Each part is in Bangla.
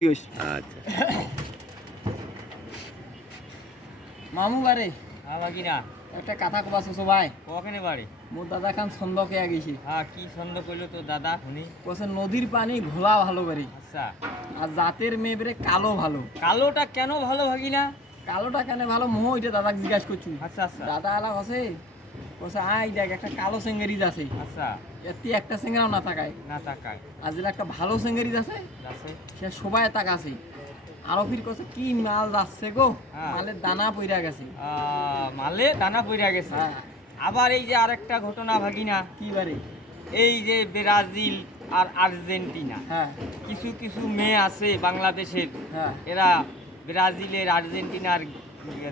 আচ্ছা মামু বারে বাকিনা একটা কথা কবা ছোট ভাই কখনে বাড়ি মোর দাদা খান ছন্দকে গেছি কি ছন্দ কইলো তো দাদা শুনি কছে নদীর পানি ঘোলা ভালো করি আচ্ছা আর জাতের মেয়ে বেরে কালো ভালো। কালোটা কেন ভালো ভাগিনা? কালোটা কেন ভালো মোহ এটা দাদাকে জিজ্ঞাসা করছু। আচ্ছা আচ্ছা দাদা আলা কছে কছে আই দেখ একটা কালো সেঙ্গেরিজ আছে, আচ্ছা এতে একটা সেঙ্গেরাও না তাকায়, না তাকায় আর যেটা একটা ভালো সেঙ্গেরিজ আছে আছে সে সবাই তাকাছে। আরো ফির কছে কি মাল যাচ্ছে গো, হ্যাঁ। মালের দানা পইরা গেছে। মালে দানা পইরা গেছে। হ্যাঁ আবার এই যে আরেকটা ঘটনা ভাগিনা, কি বারে এই যে ব্রাজিল আর আর্জেন্টিনা, হ্যাঁ কিছু কিছু মেয়ে আছে বাংলাদেশের, হ্যাঁ এরা ব্রাজিলের আর্জেন্টিনার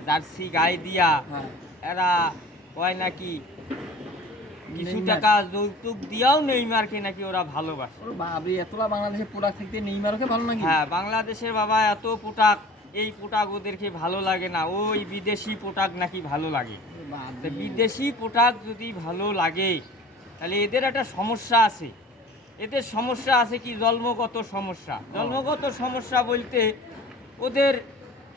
জার্সি গায়ে দিয়া হ্যাঁ এরা কয় নাকি কিছু নেইমার। টাকা যৌতুক দিয়াও নেইমারকে নাকি ওরা ভালোবাসে। ওরে বাবরে এতলা বাংলাদেশের প্রোডাক্ট থাকতে নেইমারকে ভালো নাকি? হ্যাঁ, বাংলাদেশের বাবা এত পোটাক, এই পোটাক ওদেরকে ভালো লাগে না, ওই বিদেশি পোটাক নাকি ভালো লাগে। তো বিদেশি পোটাক যদি ভালো লাগে তাহলে এদের একটা সমস্যা আছে। এদের সমস্যা আছে কি, জন্মগত সমস্যা। জন্মগত সমস্যা বলতে ওদের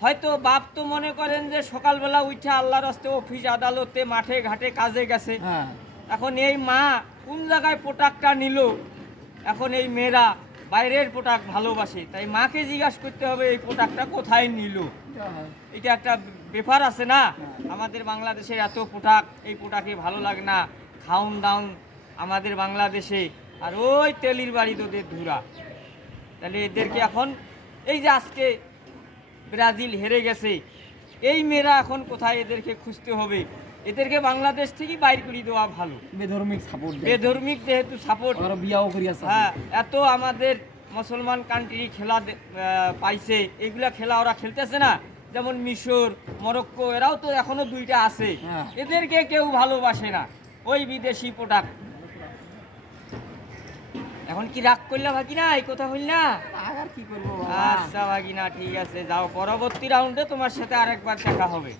হয়তো বাপ তো মনে করেন যে সকালবেলা উঠে আল্লাহর রাস্তে অফিস আদালতে মাঠে ঘাটে কাজে গেছে, হ্যাঁ এখন এই মা কোন জায়গায় পোটাকটা নিল, এখন এই মেয়েরা বাইরের পোটাক ভালোবাসে, তাই মাকে জিজ্ঞাসা করতে হবে এই পোটাকটা কোথায় নিল। এটা একটা ব্যাপার আছে না, আমাদের বাংলাদেশের এত পোটাক, এই পোটাকে ভালো লাগে না, খাউন দাউন আমাদের বাংলাদেশে, আর ওই তেলির বাড়ি তোদের ধুরা। তাহলে এদেরকে এখন এই যে আজকে ব্রাজিল হেরে গেছে, এই মেয়েরা এখন কোথায়, এদেরকে খুঁজতে হবে। এদেরকে বাংলাদেশ থেকে বাইর করে দেওয়া ভালো। বেধর্মিক সাপোর্ট বেধর্মিক যেহেতু সাপোর্ট, আর বিয়াও করিয়াছে। হ্যাঁ, এত আমাদের মুসলমান কান্ট্রি খেলা পাইছে, এইগুলা খেলা ওরা খেলতেছে না, যেমন মিশর, মরক্কো, এরাও তো এখনো দুইটা আছে। হ্যাঁ। এদেরকে কেউ ভালোবাসে না, ওই বিদেশি প্রোডাক্ট। এখন কি রাগ করলে ভাগিনা, এই কথা হইল না? আর কি করবো আচ্ছা ভাগিনা, ঠিক আছে, যাও, পরবর্তী রাউন্ডে তোমার সাথে আরেকবার দেখা হবে।